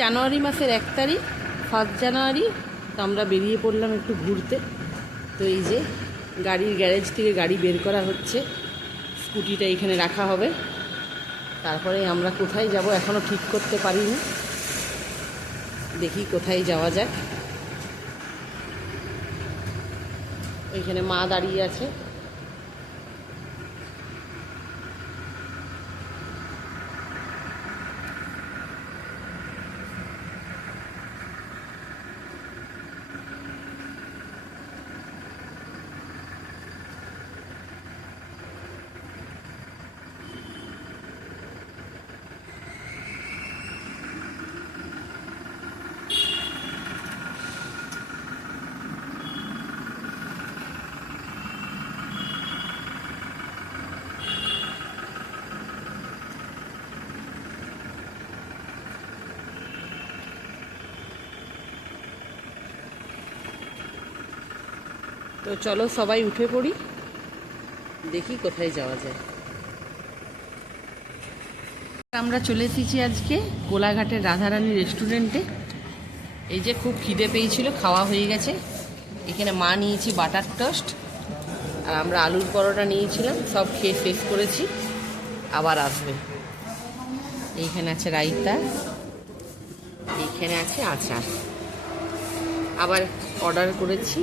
জানুয়ারি মাসের 1 তারিখ 1 জানুয়ারি। তো আমরা বেরিয়ে পড়লাম একটু ঘুরতে। তো এই যে গাড়ির গ্যারেজ থেকে গাড়ি বের করা হচ্ছে, স্কুটিটা এখানে রাখা হবে। তারপরে আমরা কোথায় যাব এখনও ঠিক করতে পারিনি, দেখি কোথায় যাওয়া যায়। ওইখানে মা দাঁড়িয়ে আছে। তো চলো সবাই উঠে পড়ি, দেখি কোথায় যাওয়া যায়। আমরা চলে এসেছি আজকে কোলাঘাটের রাধারানী রেস্টুরেন্টে। এই যে খুব খিদে পেয়েছিল, খাওয়া হয়ে গেছে। এখানে মা নিয়েছি বাটার টোস্ট, আর আমরা আলুর পরোটা নিয়েছিলাম, সব খেয়ে শেষ করেছি, আবার আসবে। এইখানে আছে রায়তা, এইখানে আছে আচার। আবার অর্ডার করেছি,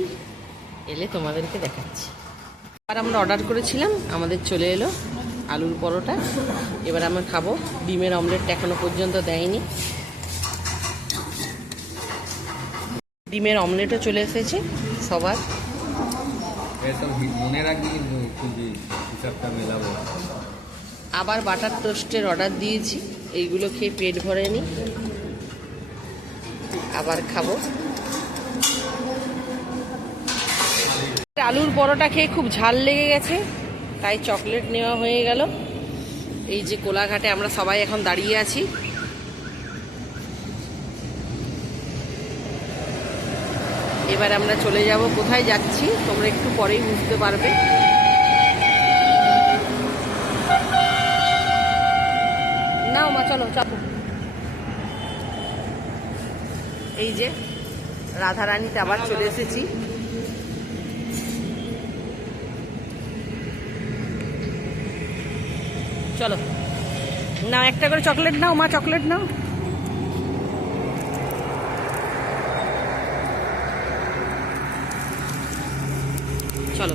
এলে তোমাদেরকে দেখাচ্ছি। আর আমরা অর্ডার করেছিলাম, আমাদের চলে এলো আলুর পরোটা। এবার আমরা খাবো। ডিমের অমলেটটা এখনো পর্যন্ত দেয়নি। ডিমের অমলেটও চলে এসেছে সবার। আবার বাটার টোস্টের অর্ডার দিয়েছি, এইগুলো খেয়ে পেট ভরেনি, আবার খাবো। আলুর পরোটা খেয়ে খুব ঝাল লেগে গেছে, তাই চকলেট নেওয়া হয়ে গেল। এই যে কোলাঘাটে আমরা সবাই এখন দাঁড়িয়ে আছি। এবার আমরা চলে যাব। কোথায় যাচ্ছি তোমরা একটু পরেই বুঝতে পারবে। নাও মা, চলো চাপো। এই যে রাধারানীতে আবার চলে এসেছি। চলো নাও, একটা করে চকলেট নাও মা, চকলেট নাও। চলো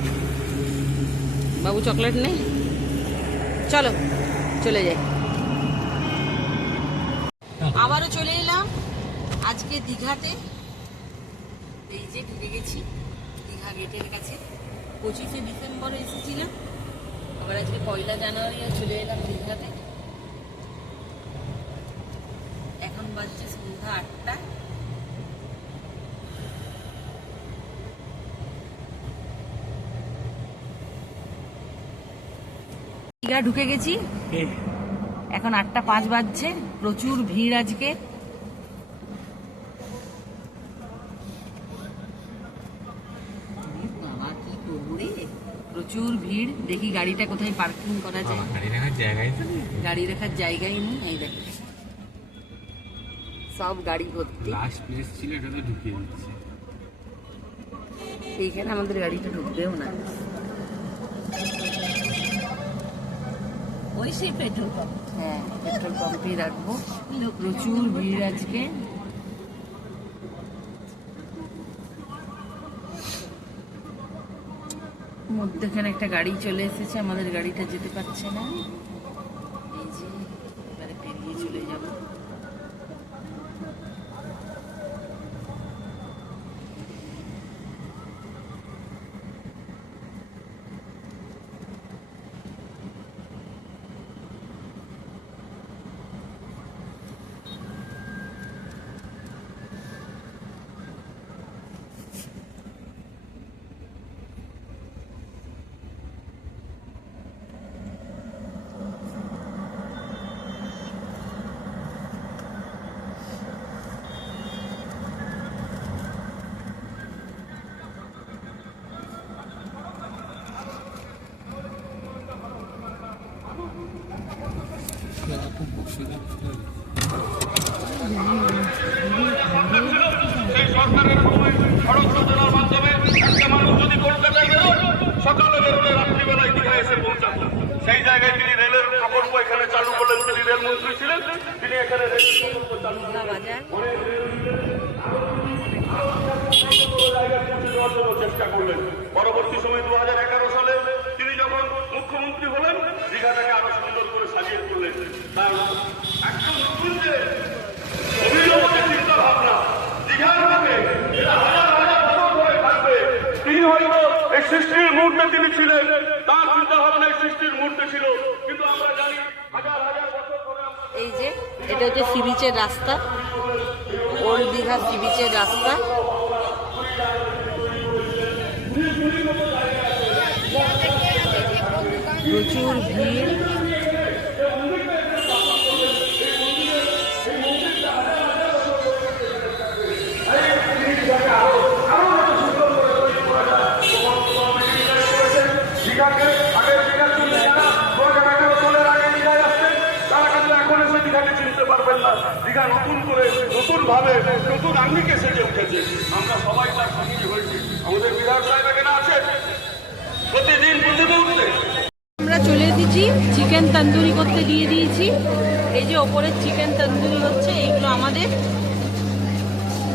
বাবু, চকলেট নেই, চলো চলে যাই। আবারও চলে এলাম আজকে দীঘাতে। এই যে ঢুকে গেছি দীঘা গেটের কাছে। 25শে ডিসেম্বরে এসেছিলাম, আবার আজকে 1 জানুয়ারি চলে এলাম দীঘাতে। এখন বাজছে সন্ধ্যা 8টা। দীঘা ঢুকে গেছি, এখন 8:05 বাজছে। প্রচুর ভিড় আজকে। প্রচুর ভিড়। দেখি গাড়িটা কোথায় পার্কিং করা যায়। গাড়ি রাখার জায়গাই নেই। এই দেখ সব গাড়ি ভর্তি। এইখানে আমাদের গাড়িটা ঢুকবেও না। ওই সেই পেট্রোল পাম্প, হ্যাঁ পেট্রোল পাম্পেই রাখবো। প্রচুর ভিড় আজকে। মধ্যখানে একটা গাড়ি চলে এসেছে, আমাদের গাড়িটা যেতে পারছে না। এই যে এবারে পেরিয়ে চলে যাব। সরকারের সময় সড়ক যোজনার মাধ্যমে একটা মানুষ যদি কলকাতায় বেরোয়, সকালে বেরোলে রাত্রিবেলায় দীঘা এসে পৌঁছাতো। সেই জায়গায় তিনি রেলের প্রকল্প এখানে চালু করলেন। তিনি রেলমন্ত্রী ছিলেন, তিনি এখানে রেল প্রকল্প চালু চেষ্টা করলেন। পরবর্তী সময় 2011 সালে তিনি যখন মুখ্যমন্ত্রী হলেন, দীঘাটাকে আরো সুন্দর করে সাজিয়ে তুললেন। তার একদম নতুন যে অভিনবনের চিন্তা ভাবনা, দীঘার বুকে এটা হাজার হাজার বছর ধরে থাকবে। তিনি হয়তো এই সৃষ্টির মুহূর্তে তিনি ছিলেন, তার চিন্তা ভাবনা এই সৃষ্টির মুহূর্তে ছিল, কিন্তু আমরা জানি হাজার হাজার বছর ধরে। এই যে এটা হচ্ছে সি বিচের রাস্তা, ওল্ড দীঘা সি বিচের রাস্তা। প্রচুর ভিড়। দীঘা নতুন করে নতুন ভাবে নতুন আঙ্গিকে সেজে উঠেছে। আমরা সবাই তার সাক্ষী হয়েছি। আমাদের বিধায়ক সাহেব এখানে আছে প্রতিদিন প্রতি মুহূর্তে। আমরা চলে এসেছি চিকেন তন্দুরি করতে দিয়ে দিয়েছি। এই যে ওপরে চিকেন তন্দুরি হচ্ছে, এইগুলো আমাদের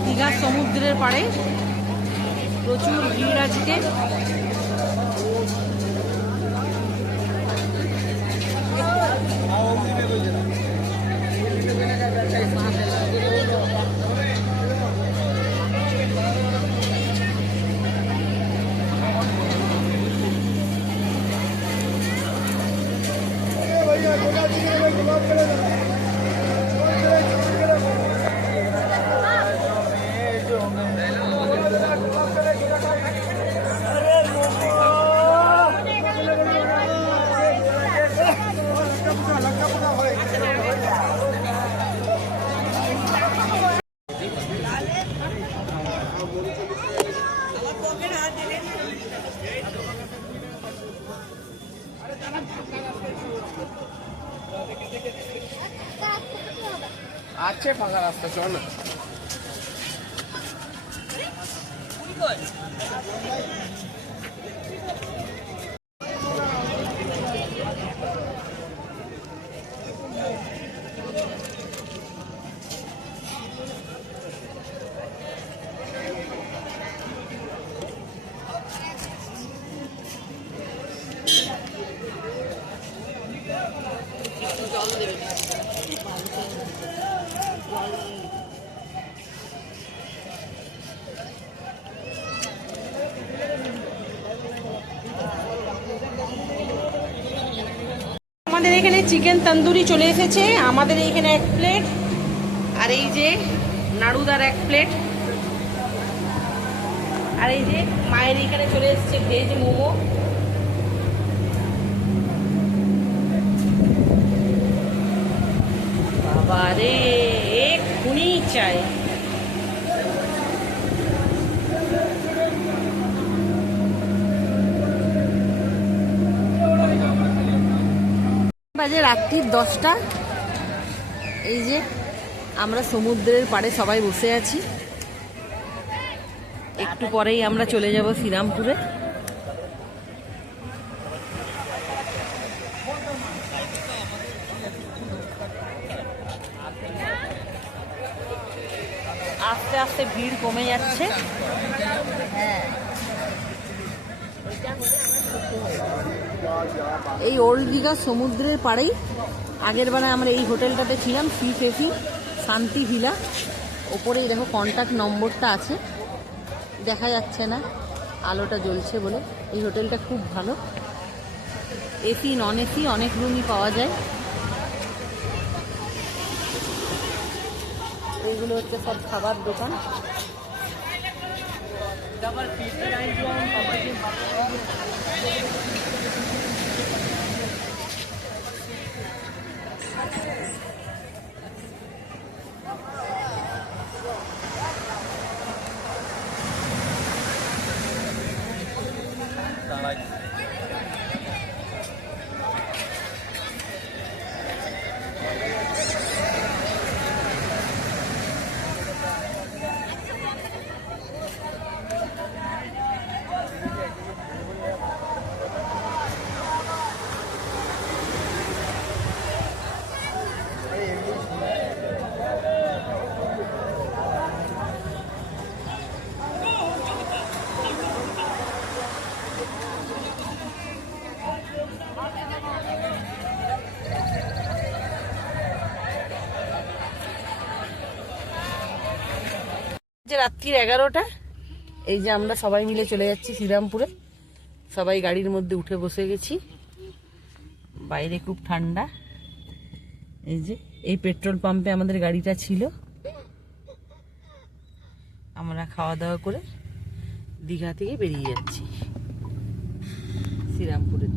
দীঘার সমুদ্রের পাড়ে। প্রচুর ভিড় আজকে। আছে ফাঁকা রাস্তা, চল না। জল দেবে। আমাদের এখানে চিকেন তন্দুরি চলে এসেছে। আমাদের এখানে 1 প্লেট, আর এই যে নাড়ুদার 1 প্লেট, আর এই যে মায়ের এখানে চলে এসেছে ভেজ মোমো। বাবারে এক্ষুনি চাই। বাজে রাত্রির 10টা। এই যে আমরা সমুদ্রের পাড়ে সবাই বসে আছি। একটু পরেই আমরা চলে যাব শ্রীরামপুরে। আস্তে আস্তে ভিড় কমে যাচ্ছে। এই ওল্ড দীঘা সমুদ্রের পাড়েই আগের বেলায় আমরা এই হোটেলটাতে ছিলাম, সি ফেসিং শান্তি ভিলা। ওপরেই দেখো কন্ট্যাক্ট নম্বরটা আছে, দেখা যাচ্ছে না, আলোটা জ্বলছে বলে। এই হোটেলটা খুব ভালো, এসি নন এসি অনেক রুমই পাওয়া যায়। এইগুলো হচ্ছে সব খাবার দোকান। যে রাত্রির 11টা, এই যে আমরা সবাই মিলে চলে যাচ্ছি শ্রীরামপুরে। সবাই গাড়ির মধ্যে উঠে বসে গেছি, বাইরে খুব ঠান্ডা। এই যে এই পেট্রোল পাম্পে আমাদের গাড়িটা ছিল। আমরা খাওয়া দাওয়া করে দীঘা থেকে বেরিয়ে যাচ্ছি শ্রীরামপুরের